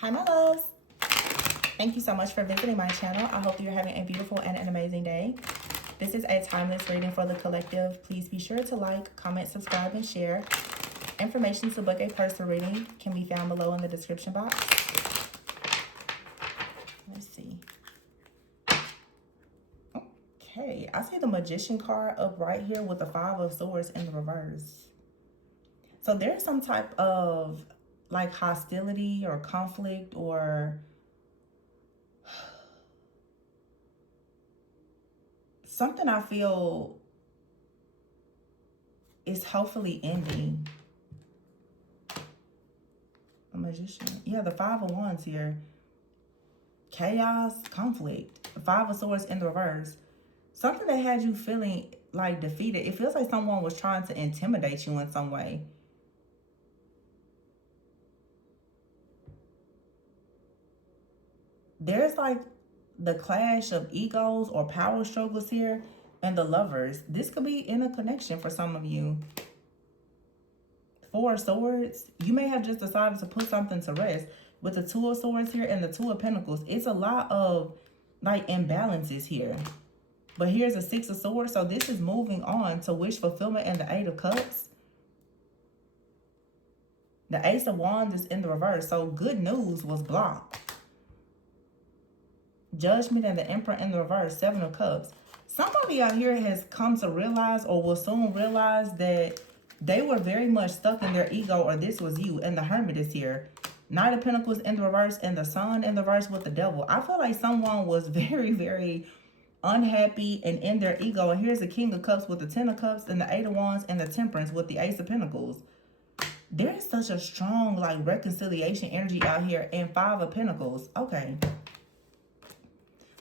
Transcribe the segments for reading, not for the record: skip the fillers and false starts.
Hi, my loves. Thank you so much for visiting my channel. I hope you're having a beautiful and an amazing day. This is a timeless reading for the collective. Please be sure to like, comment, subscribe, and share. Information to book a personal reading can be found below in the description box. Let's see. Okay, I see the Magician card up right here with the Five of Swords in the reverse. So there's some type of like hostility or conflict or something I feel is hopefully ending. A Magician. Yeah, the Five of Wands here. Chaos, conflict. The Five of Swords in the reverse. Something that had you feeling like defeated. It feels like someone was trying to intimidate you in some way. There's like the clash of egos or power struggles here and the Lovers. This could be in a connection for some of you. Four of Swords. You may have just decided to put something to rest. With the Two of Swords here and the Two of Pentacles, it's a lot of like imbalances here. But here's a Six of Swords. So this is moving on to wish fulfillment and the Eight of Cups. The Ace of Wands is in the reverse. So good news was blocked. Judgment and the Emperor in the reverse. Seven of Cups. Somebody out here has come to realize or will soon realize that they were very much stuck in their ego, or this was you. And the Hermit is here. Knight of Pentacles in the reverse and the Sun in the reverse with the Devil. I feel like someone was very, very unhappy and in their ego. And here's the King of Cups with the Ten of Cups and the Eight of Wands and the Temperance with the Ace of Pentacles. There is such a strong like reconciliation energy out here. And Five of Pentacles. Okay.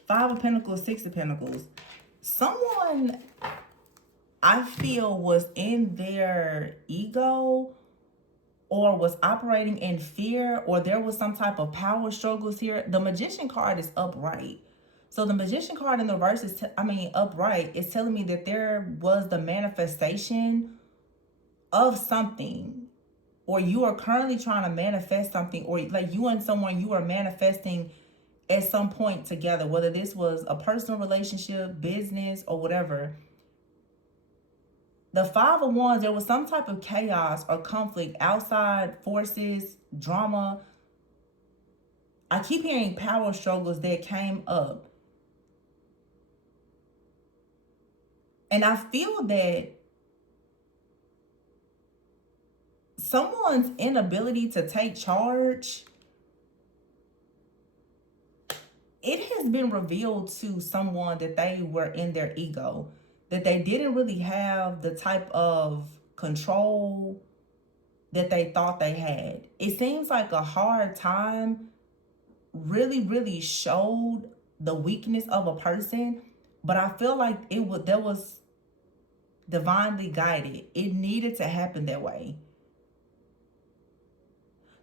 Five of Pentacles, Six of Pentacles. Someone I feel was in their ego or was operating in fear, or there was some type of power struggles here. The Magician card is upright. So the Magician card in the reverse is, upright, is telling me that there was the manifestation of something, or you are currently trying to manifest something, or like you and someone you are manifesting at some point together, whether this was a personal relationship, business, or whatever. The Five of Wands, there was some type of chaos or conflict, outside forces, drama. I keep hearing power struggles that came up. And I feel that someone's inability to take charge, it has been revealed to someone that they were in their ego, that they didn't really have the type of control that they thought they had. It seems like a hard time really, really showed the weakness of a person, but I feel like that was divinely guided. It needed to happen that way.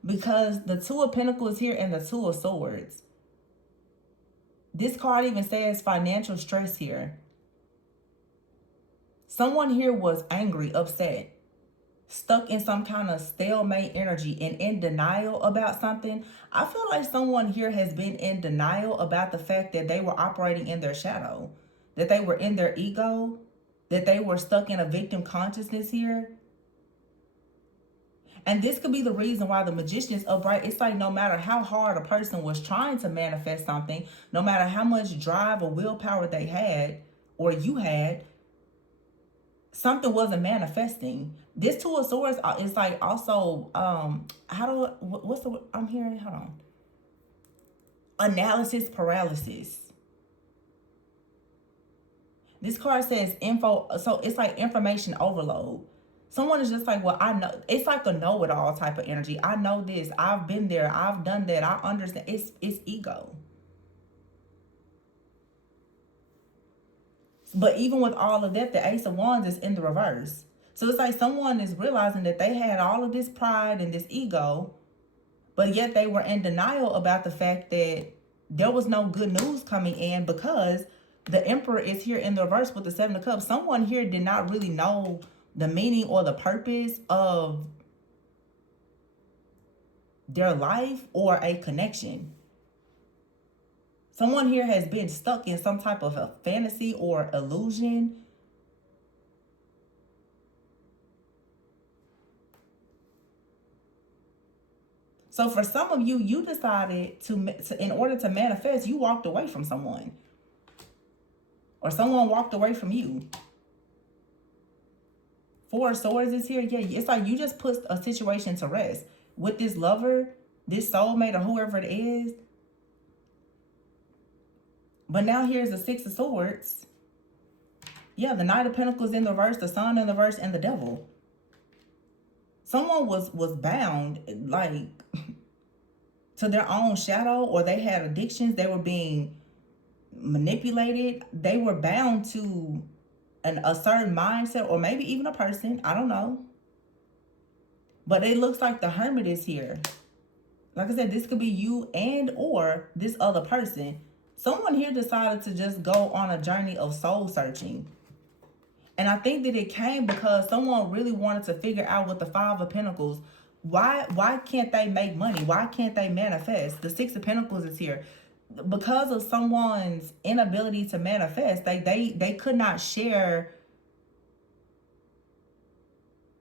Because the Two of Pentacles here and the Two of Swords. This card even says financial stress here. Someone here was angry, upset, stuck in some kind of stalemate energy and in denial about something. I feel like someone here has been in denial about the fact that they were operating in their shadow, that they were in their ego, that they were stuck in a victim consciousness here. And this could be the reason why the Magician is upright. It's like no matter how hard a person was trying to manifest something, no matter how much drive or willpower they had, or you had, something wasn't manifesting. This Two of Swords is like also, what's the word I'm hearing? Hold on. Analysis paralysis. This card says info, so it's like information overload. Someone is just like, well, I know. It's like a know-it-all type of energy. I know this. I've been there. I've done that. I understand. It's ego. But even with all of that, the Ace of Wands is in the reverse. So it's like someone is realizing that they had all of this pride and this ego, but yet they were in denial about the fact that there was no good news coming in, because the Emperor is here in the reverse with the Seven of Cups. Someone here did not really know the meaning or the purpose of their life or a connection. Someone here has been stuck in some type of a fantasy or illusion. So for some of you, you decided to in order to manifest, you walked away from someone. Or someone walked away from you. Four of Swords is here. Yeah, it's like you just put a situation to rest. With this lover, this soulmate, or whoever it is. But now here's the Six of Swords. Yeah, the Knight of Pentacles in the reverse, the Sun in the reverse, and the Devil. Someone was bound, like, to their own shadow, or they had addictions. They were being manipulated. They were bound to a certain mindset, or maybe even a person. I don't know. But it looks like the Hermit is here. Like I said, this could be you and or this other person. Someone here decided to just go on a journey of soul searching. And I think that it came because someone really wanted to figure out with the Five of Pentacles, why can't they make money? Why can't they manifest? The Six of Pentacles is here. Because of someone's inability to manifest, they could not share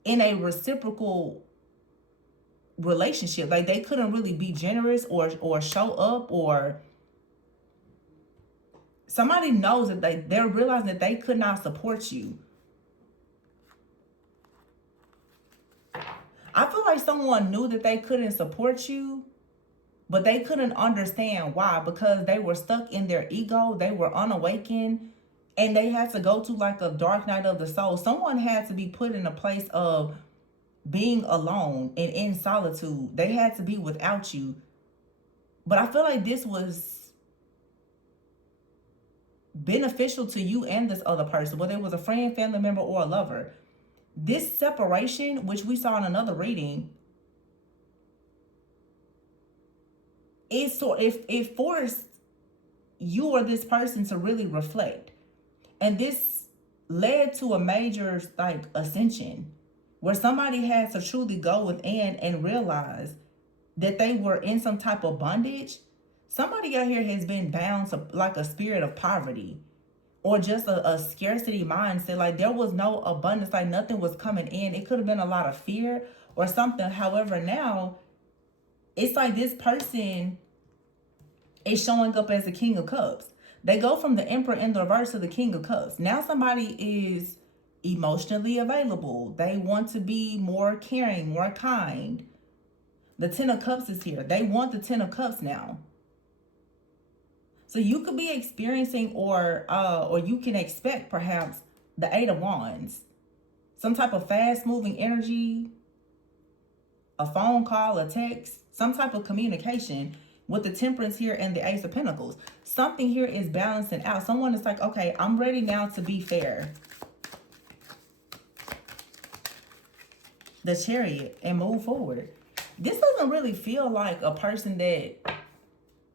in a reciprocal relationship. Like, they couldn't really be generous or show up, or somebody knows that they're realizing that they could not support you. I feel like someone knew that they couldn't support you, but they couldn't understand why, because they were stuck in their ego. They were unawakened, and they had to go to like a dark night of the soul. Someone had to be put in a place of being alone and in solitude. They had to be without you. But I feel like this was beneficial to you and this other person, whether it was a friend, family member, or a lover. This separation, which we saw in another reading, it forced you or this person to really reflect. And this led to a major like ascension, where somebody had to truly go within and realize that they were in some type of bondage. Somebody out here has been bound to like a spirit of poverty, or just a scarcity mindset. Like, there was no abundance, like nothing was coming in. It could have been a lot of fear or something. However, now it's like this person is showing up as the King of Cups. They go from the Emperor in the reverse to the King of Cups. Now somebody is emotionally available. They want to be more caring, more kind. The Ten of Cups is here. They want the Ten of Cups now. So you could be experiencing or you can expect perhaps the Eight of Wands. Some type of fast moving energy, a phone call, a text, some type of communication with the Temperance here and the Ace of Pentacles. Something here is balancing out. Someone is like, okay, I'm ready now to be fair. The Chariot, and move forward. This doesn't really feel like a person that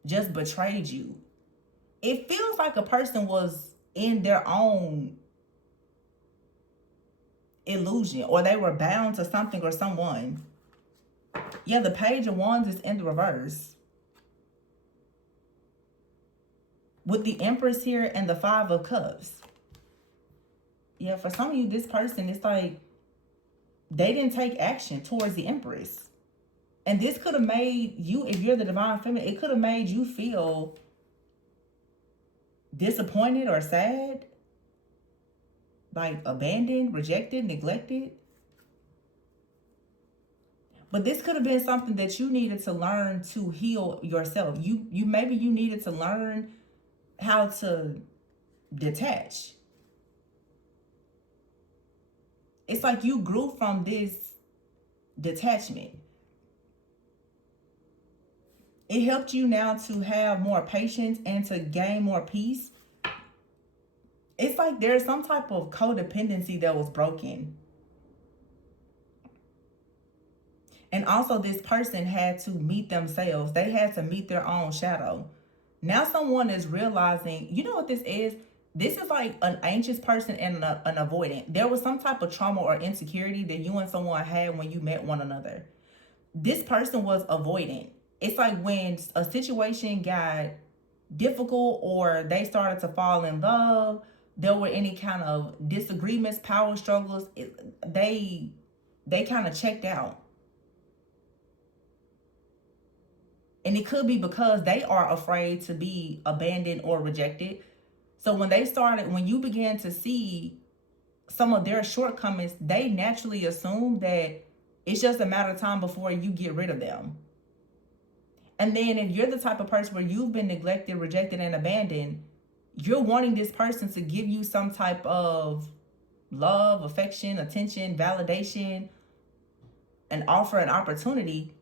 just betrayed you. It feels like a person was in their own illusion, or they were bound to something or someone. Yeah, the Page of Wands is in the reverse, with the Empress here and the Five of Cups. Yeah, for some of you, this person, it's like they didn't take action towards the Empress. And this could have made you, if you're the Divine Feminine, it could have made you feel disappointed or sad, like abandoned, rejected, neglected. But this could have been something that you needed to learn to heal yourself. Maybe you needed to learn how to detach. It's like you grew from this detachment. It helped you now to have more patience and to gain more peace. It's like there's some type of codependency that was broken. And also this person had to meet themselves. They had to meet their own shadow. Now someone is realizing, you know what this is? This is like an anxious person and an avoidant. There was some type of trauma or insecurity that you and someone had when you met one another. this person was avoidant. It's like when a situation got difficult or they started to fall in love, there were any kind of disagreements, power struggles, they kind of checked out. And it could be because they are afraid to be abandoned or rejected. So when you began to see some of their shortcomings, they naturally assume that it's just a matter of time before you get rid of them. And then if you're the type of person where you've been neglected, rejected, and abandoned, you're wanting this person to give you some type of love, affection, attention, validation, and offer an opportunity.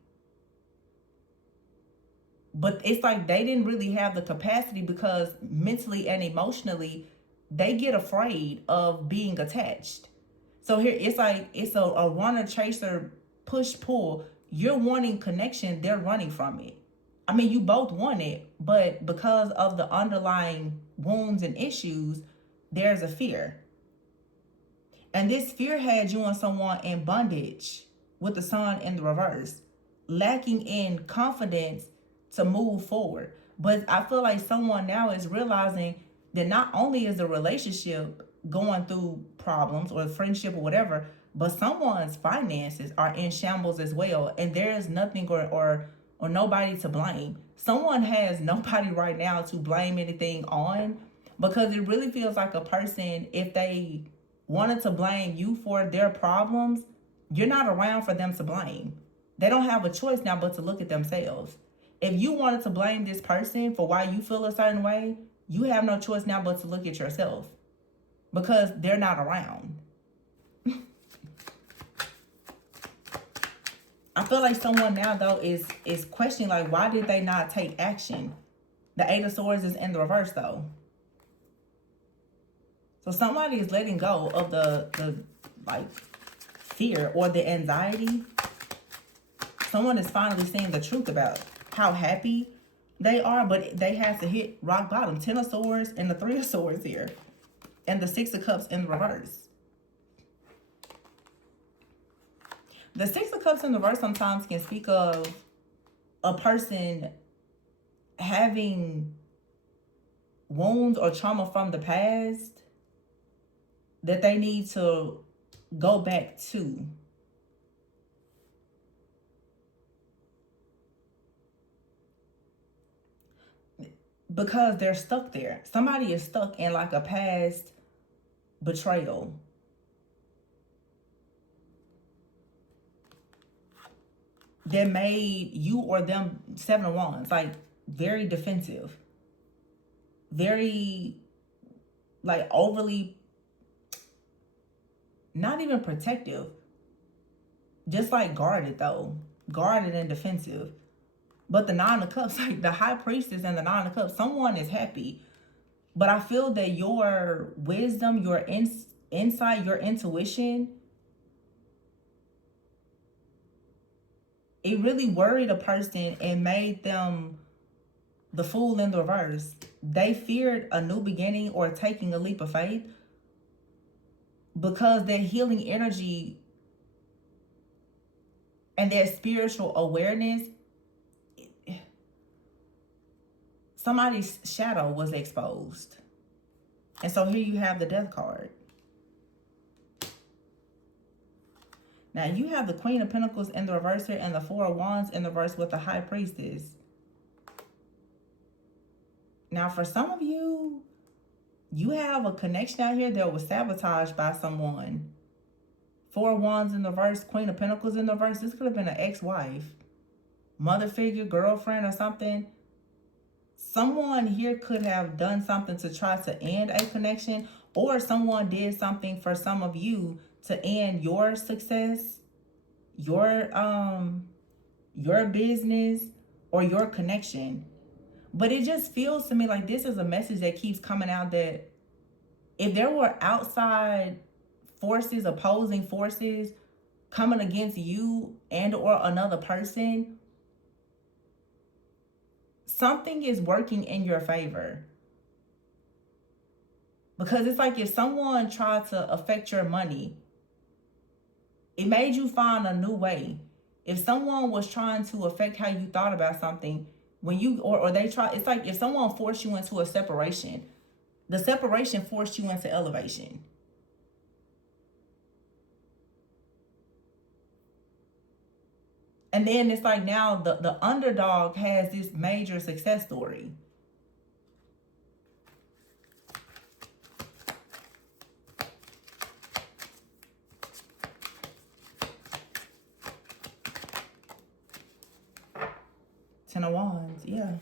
But it's like they didn't really have the capacity because mentally and emotionally, they get afraid of being attached. So here it's like it's a runner chaser push pull. You're wanting connection, they're running from it. I mean, you both want it, but because of the underlying wounds and issues, there's a fear. And this fear had you and someone in bondage with the sun in the reverse, lacking in confidence to move forward. But I feel like someone now is realizing that not only is the relationship going through problems or friendship or whatever, but someone's finances are in shambles as well. And there's nothing or nobody to blame. Someone has nobody right now to blame anything on, because it really feels like a person, if they wanted to blame you for their problems, you're not around for them to blame. They don't have a choice now but to look at themselves. If you wanted to blame this person for why you feel a certain way, you have no choice now but to look at yourself, because they're not around. I feel like someone now though is questioning, like, why did they not take action? The Eight of Swords is in the reverse though. So somebody is letting go of the like fear or the anxiety. Someone is finally seeing the truth about how happy they are, but they have to hit rock bottom. 10 of Swords and the 3 of Swords here. And the 6 of Cups in the reverse. The 6 of Cups in the reverse sometimes can speak of a person having wounds or trauma from the past that they need to go back to. Because they're stuck there. Somebody is stuck in like a past betrayal. That made you or them, 7 of Wands, like very defensive. Very like overly, not even protective. Just like guarded though. Guarded and defensive. But the 9 of Cups, like the High Priestess and the 9 of Cups, someone is happy. But I feel that your wisdom, your insight, your intuition, it really worried a person and made them the Fool in the reverse. They feared a new beginning or taking a leap of faith because their healing energy and their spiritual awareness, somebody's shadow was exposed. And so here you have the Death card. Now you have the Queen of Pentacles in the reverse here and the 4 of Wands in the reverse with the High Priestess. Now for some of you, you have a connection out here that was sabotaged by someone. 4 of Wands in the reverse, Queen of Pentacles in the reverse. This could have been an ex-wife, mother figure, girlfriend or something. Someone here could have done something to try to end a connection, or someone did something for some of you to end your success, your business, or your connection. But it just feels to me like this is a message that keeps coming out, that if there were outside forces, opposing forces coming against you and or another person, something is working in your favor. Because it's like if someone tried to affect your money, it made you find a new way. If someone was trying to affect how you thought about something, when you, or they try, it's like if someone forced you into a separation, the separation forced you into elevation. And then it's like now the underdog has this major success story. Ten of Wands, yeah.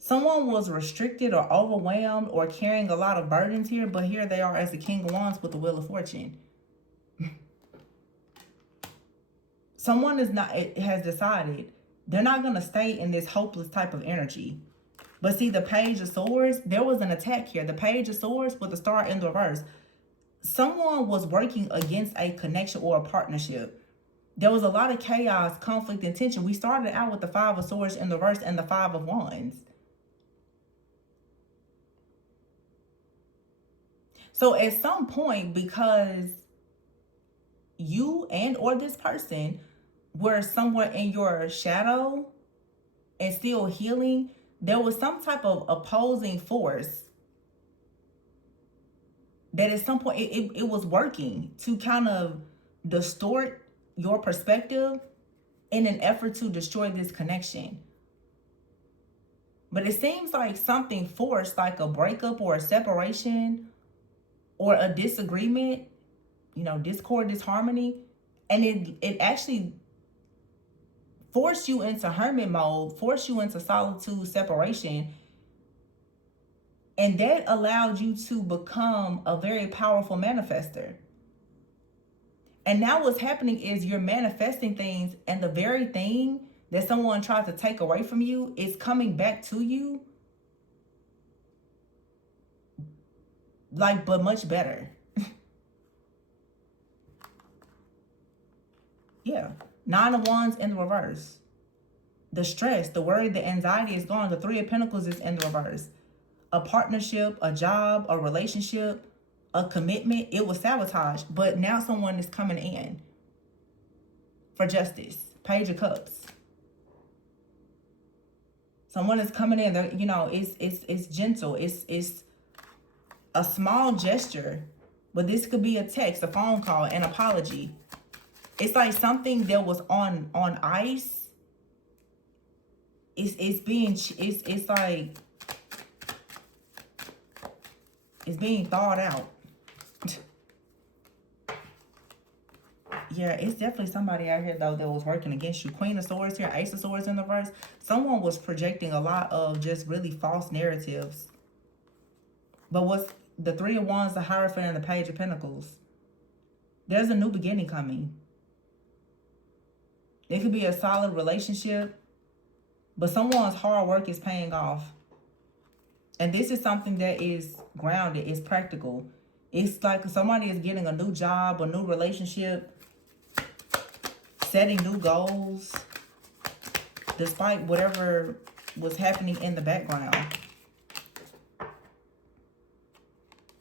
Someone was restricted or overwhelmed or carrying a lot of burdens here, but here they are as the King of Wands with the Wheel of Fortune. Someone has decided they're not going to stay in this hopeless type of energy. But see, the Page of Swords, there was an attack here. The Page of Swords with the Star in the reverse. Someone was working against a connection or a partnership. There was a lot of chaos, conflict, and tension. We started out with the Five of Swords in the reverse and the Five of Wands. So at some point, because you and or this person were somewhere in your shadow and still healing, there was some type of opposing force that at some point it was working to kind of distort your perspective in an effort to destroy this connection. But it seems like something forced, like a breakup or a separation or a disagreement, discord, disharmony, and it actually forced you into hermit mode, forced you into solitude, separation, and that allowed you to become a very powerful manifester. And now what's happening is you're manifesting things, and the very thing that someone tried to take away from you is coming back to you, but much better. Yeah. Nine of Wands in the reverse. The stress, the worry, the anxiety is gone. The Three of Pentacles is in the reverse. A partnership, a job, a relationship, a commitment, it was sabotaged. But now someone is coming in for justice. Page of Cups. Someone is coming in. It's gentle. It's a small gesture, but this could be a text, a phone call, an apology. It's like something that was on ice. It's being thawed out. Yeah, it's definitely somebody out here though that was working against you. Queen of Swords here, Ace of Swords in the reverse. Someone was projecting a lot of just really false narratives. But what's the Three of Wands, the Hierophant, and the Page of Pentacles? There's a new beginning coming. It could be a solid relationship, but someone's hard work is paying off. And this is something that is grounded, it's practical. It's like somebody is getting a new job, a new relationship, setting new goals, despite whatever was happening in the background.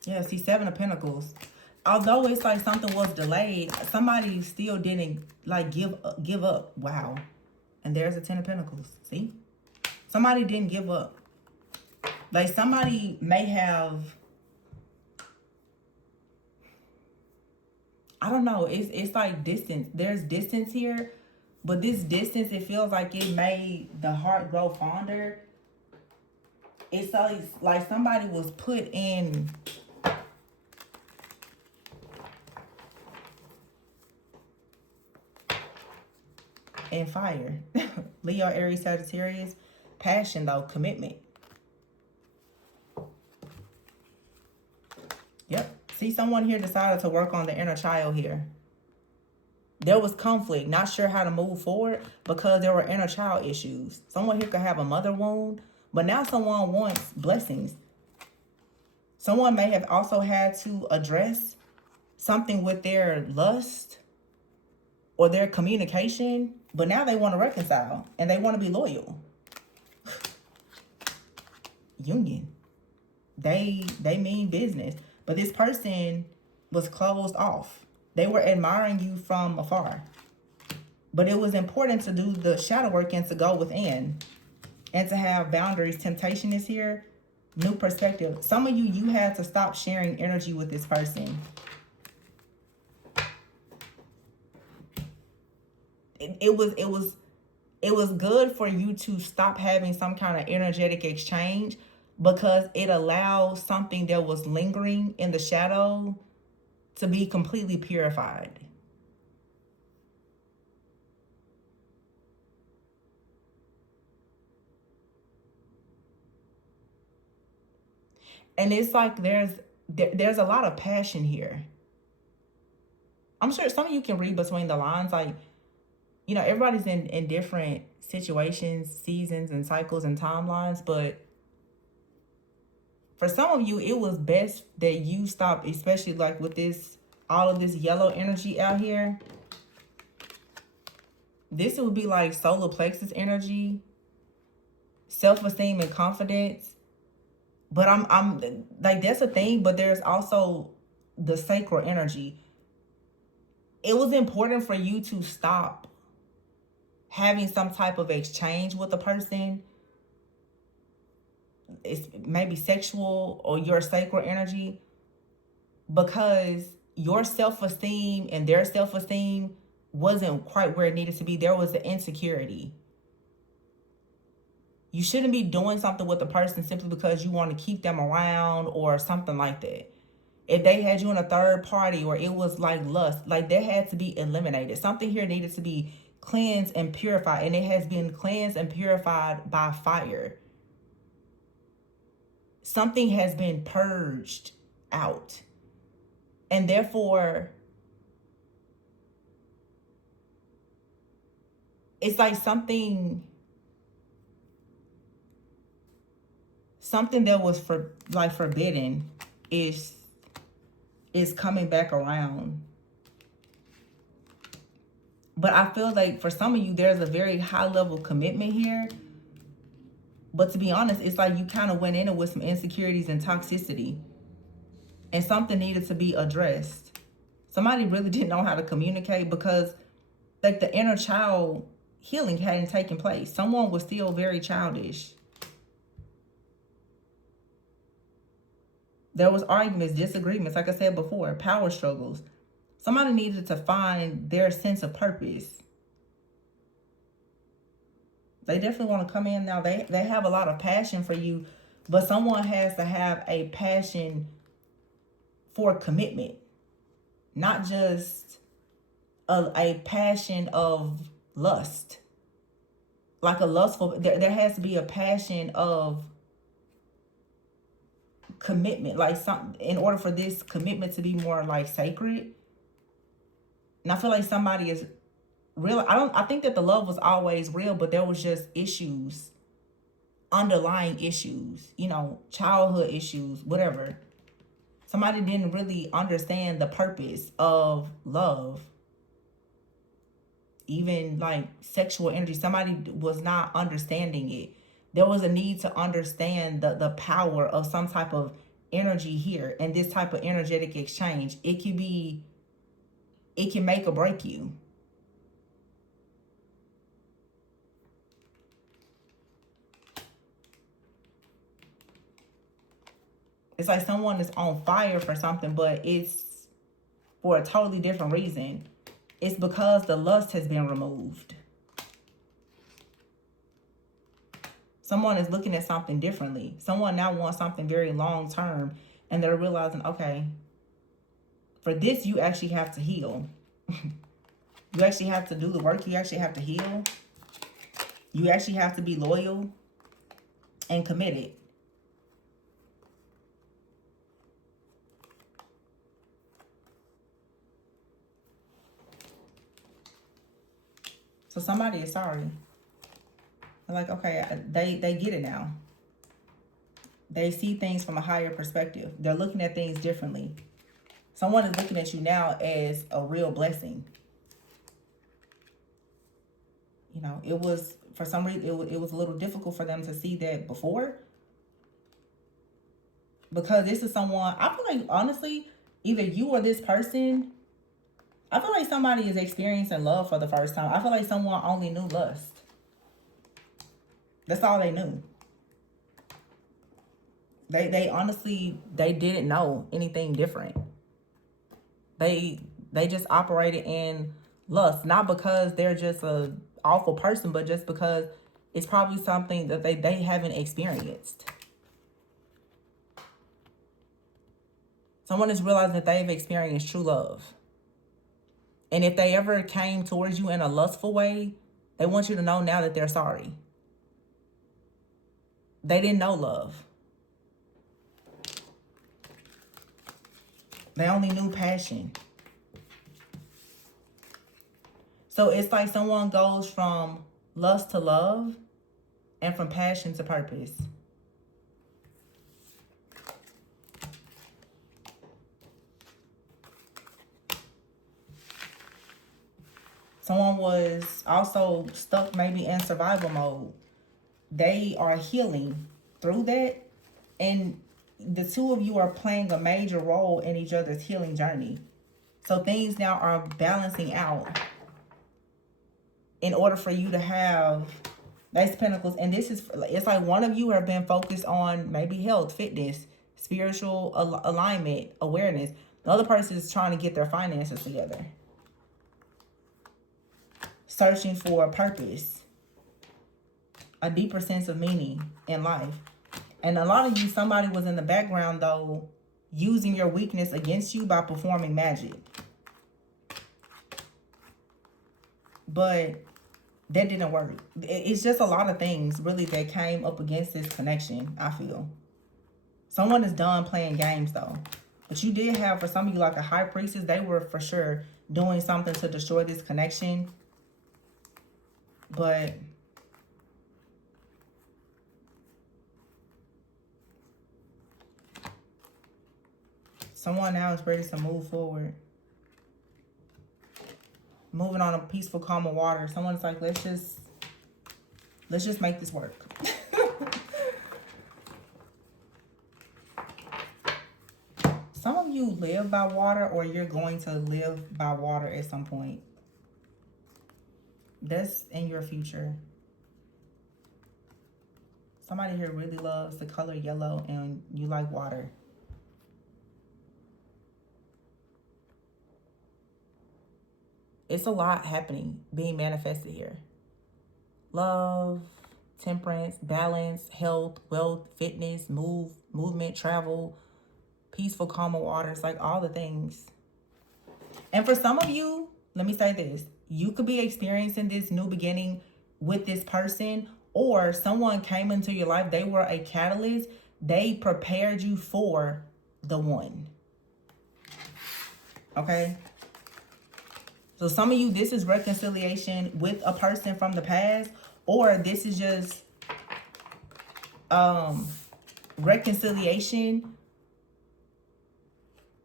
Yeah, see, Seven of Pentacles. Although it's like something was delayed, somebody still didn't give up. Wow. And there's a Ten of Pentacles. See? Somebody didn't give up. Like somebody may have, I don't know, it's like distance. There's distance here, but this distance, it feels like it made the heart grow fonder. It's like somebody was put in fire. Leo, Aries, Sagittarius. Passion though, commitment. Yep. See, someone here decided to work on the inner child here. There was conflict, not sure how to move forward because there were inner child issues. Someone here could have a mother wound, but now someone wants blessings. Someone may have also had to address something with their lust or their communication, but now they want to reconcile and they want to be loyal. Union. They mean business, but this person was closed off. They were admiring you from afar. But it was important to do the shadow work and to go within and to have boundaries. Temptation is here. New perspective. Some of you, you had to stop sharing energy with this person. It was good for you to stop having some kind of energetic exchange, because it allowed something that was lingering in the shadow to be completely purified. And it's like there's a lot of passion here. I'm sure some of you can read between the lines. Like, you know, everybody's in different situations, seasons, and cycles and timelines. But for some of you, it was best that you stop, especially like with this, all of this yellow energy out here. This would be like solar plexus energy, self-esteem and confidence. But I'm like, that's a thing, but there's also the sacral energy. It was important for you to stop having some type of exchange with a person. It's maybe sexual or your sacral energy, because your self-esteem and their self-esteem wasn't quite where it needed to be. There was an insecurity. You shouldn't be doing something with a person simply because you want to keep them around or something like that. If they had you in a third party or it was like lust, like that had to be eliminated. Something here needed to be cleansed and purified, and it has been cleansed and purified by fire. Something has been purged out. And therefore, it's like something that was forbidden is coming back around. But I feel like for some of you, there's a very high level commitment here. But to be honest, it's like you kind of went in it with some insecurities and toxicity, and something needed to be addressed. Somebody really didn't know how to communicate, because like the inner child healing hadn't taken place. Someone was still very childish. There was arguments, disagreements, like I said before, power struggles. Somebody needed to find their sense of purpose. They definitely want to come in now. They have a lot of passion for you, but someone has to have a passion for commitment, not just a passion of lust. Like a lustful, there has to be a passion of commitment, like some, in order for this commitment to be more like sacred. And I feel like somebody is real. I think that the love was always real, but there was just issues, underlying issues, you know, childhood issues, whatever. Somebody didn't really understand the purpose of love, even like sexual energy. Somebody was not understanding it. There was a need to understand the power of some type of energy here, and this type of energetic exchange. It can make or break you. It's like someone is on fire for something, but it's for a totally different reason. It's because the lust has been removed. Someone is looking at something differently. Someone now wants something very long term, and they're realizing, okay, for this, you actually have to heal. You actually have to do the work. You actually have to heal. You actually have to be loyal and committed. So somebody is sorry. They're like, okay, they get it now. They see things from a higher perspective. They're looking at things differently. Someone is looking at you now as a real blessing. You know, it was, for some reason, it was a little difficult for them to see that before. Because this is someone, I feel like, honestly, either you or this person I feel like somebody is experiencing love for the first time. I feel like someone only knew lust. That's all they knew. They honestly, they didn't know anything different. They just operated in lust, not because they're just a awful person, but just because it's probably something that they haven't experienced. Someone is realizing that they've experienced true love. And if they ever came towards you in a lustful way, they want you to know now that they're sorry. They didn't know love. They only knew passion. So it's like someone goes from lust to love and from passion to purpose. Someone was also stuck maybe in survival mode. They are healing through that. And the two of you are playing a major role in each other's healing journey. So things now are balancing out in order for you to have Ace of Pentacles. And this is, it's like one of you have been focused on maybe health, fitness, spiritual alignment, awareness. The other person is trying to get their finances together. Searching for a purpose, a deeper sense of meaning in life. And a lot of you, somebody was in the background though, using your weakness against you by performing magic. But that didn't work. It's just a lot of things really that came up against this connection, I feel. Someone is done playing games though. But you did have, for some of you, like a high priestess. They were for sure doing something to destroy this connection. But someone now is ready to move forward. Moving on a peaceful, calm of water. Someone's like, let's just make this work. Some of you live by water, or you're going to live by water at some point. That's in your future. Somebody here really loves the color yellow and you like water. It's a lot happening, being manifested here. Love, temperance, balance, health, wealth, fitness, movement, travel, peaceful, calm waters, like all the things. And for some of you, let me say this. You could be experiencing this new beginning with this person, or someone came into your life. They were a catalyst. They prepared you for the one. Okay? So some of you, this is reconciliation with a person from the past, or this is just reconciliation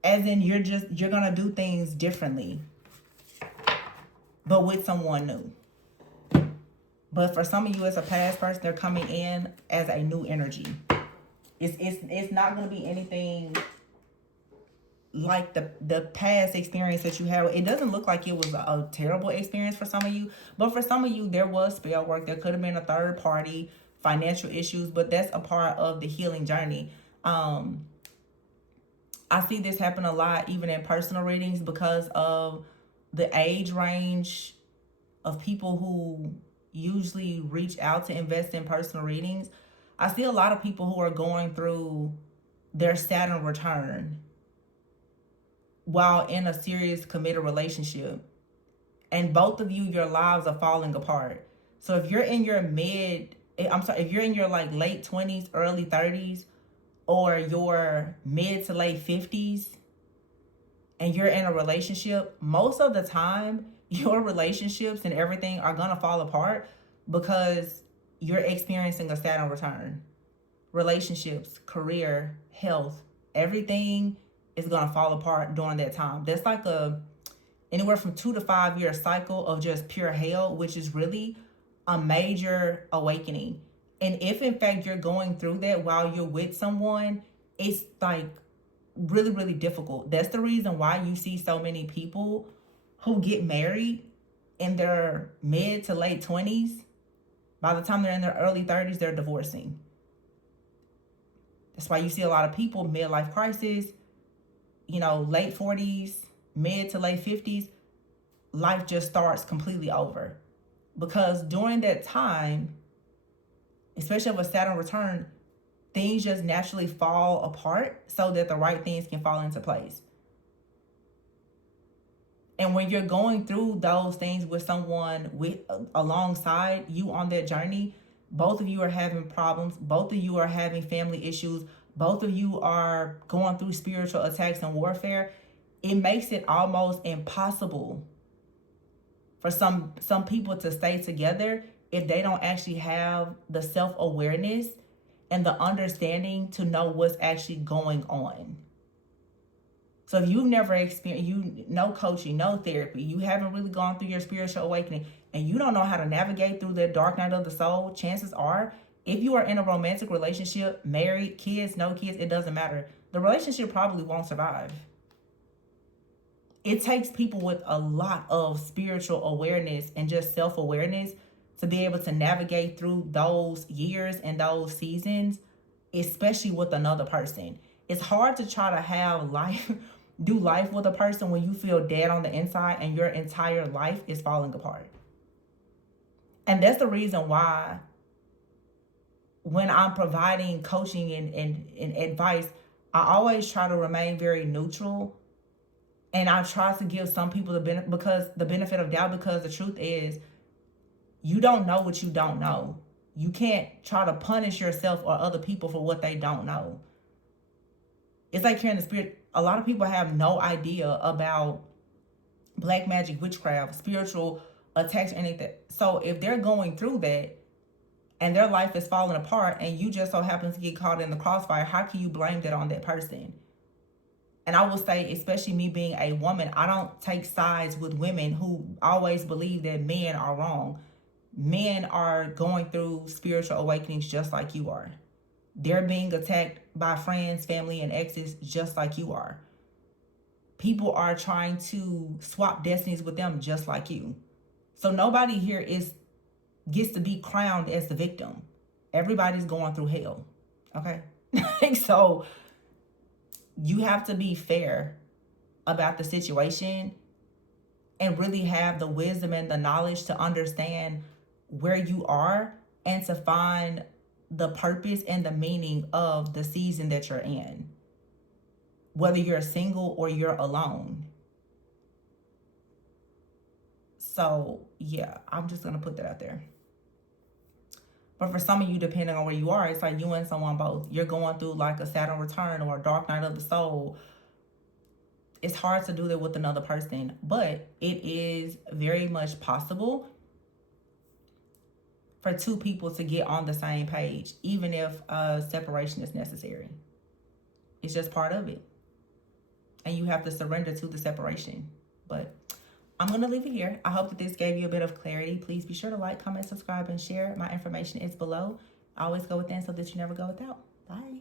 as in you're gonna do things differently, but with someone new. But for some of you, as a past person, they're coming in as a new energy. It's not gonna be anything like the past experience that you had. It doesn't look like it was a terrible experience for some of you, but for some of you, there was spell work. There could have been a third party, financial issues, but that's a part of the healing journey. I see this happen a lot, even in personal readings, because of the age range of people who usually reach out to invest in personal readings. I see a lot of people who are going through their Saturn return while in a serious committed relationship. And both of you, your lives are falling apart. So if you're in your if you're in your like late 20s, early 30s, or your mid to late 50s, and you're in a relationship, most of the time, your relationships and everything are gonna fall apart because you're experiencing a Saturn return. Relationships, career, health, everything is gonna fall apart during that time. That's like anywhere from 2 to 5 year cycle of just pure hell, which is really a major awakening. And if in fact you're going through that while you're with someone, it's like really, really difficult. That's the reason why you see so many people who get married in their mid to late 20s, by the time they're in their early 30s, they're divorcing. That's why you see a lot of people, midlife crisis, late 40s, mid to late 50s, life just starts completely over. Because during that time, especially with Saturn return, things just naturally fall apart so that the right things can fall into place. And when you're going through those things with someone alongside you on that journey, both of you are having problems, both of you are having family issues, both of you are going through spiritual attacks and warfare, it makes it almost impossible for some people to stay together if they don't actually have the self-awareness and the understanding to know what's actually going on. So if you've never experienced, no coaching, no therapy, you haven't really gone through your spiritual awakening, and you don't know how to navigate through the dark night of the soul, chances are, if you are in a romantic relationship, married, kids, no kids, it doesn't matter. The relationship probably won't survive. It takes people with a lot of spiritual awareness and just self-awareness to be able to navigate through those years and those seasons, especially with another person. It's hard to try to have life, do life with a person when you feel dead on the inside and your entire life is falling apart. And that's the reason why when I'm providing coaching and advice, I always try to remain very neutral. And I try to give some people the benefit of doubt, because the truth is, you don't know what you don't know. You can't try to punish yourself or other people for what they don't know. It's like hearing the spirit. A lot of people have no idea about black magic, witchcraft, spiritual attacks, or anything. So if they're going through that and their life is falling apart and you just so happen to get caught in the crossfire, how can you blame that on that person? And I will say, especially me being a woman, I don't take sides with women who always believe that men are wrong. Men are going through spiritual awakenings just like you are. They're being attacked by friends, family, and exes just like you are. People are trying to swap destinies with them just like you. So nobody here gets to be crowned as the victim. Everybody's going through hell. Okay? So you have to be fair about the situation and really have the wisdom and the knowledge to understand where you are and to find the purpose and the meaning of the season that you're in, whether you're single or you're alone. So yeah, I'm just gonna put that out there. But for some of you, depending on where you are, it's like you and someone both. You're going through like a Saturn return or a dark night of the soul. It's hard to do that with another person, but it is very much possible for two people to get on the same page, even if separation is necessary. It's just part of it. And you have to surrender to the separation. But I'm going to leave it here. I hope that this gave you a bit of clarity. Please be sure to like, comment, subscribe, and share. My information is below. I always go within so that you never go without. Bye.